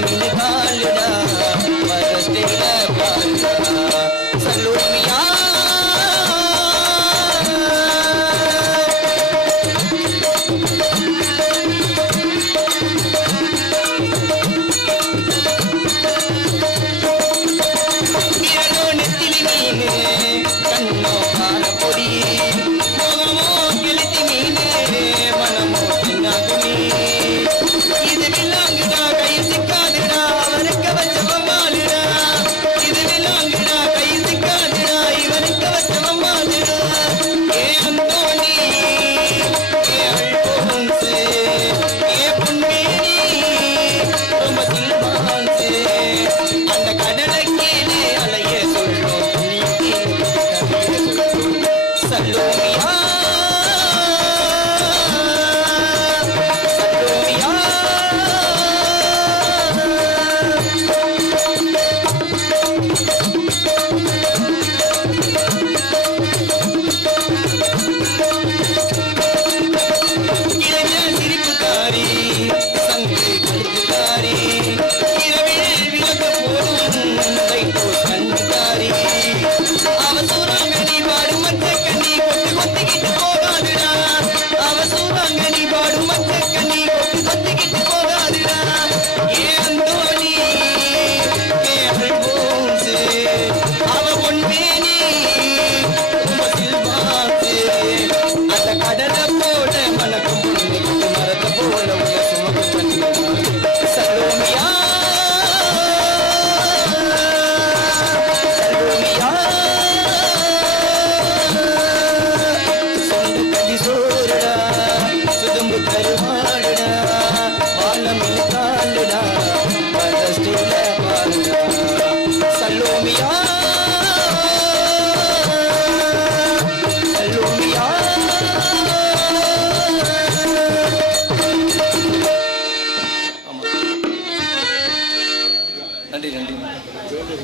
Thank you. ಜಲ್ದಿ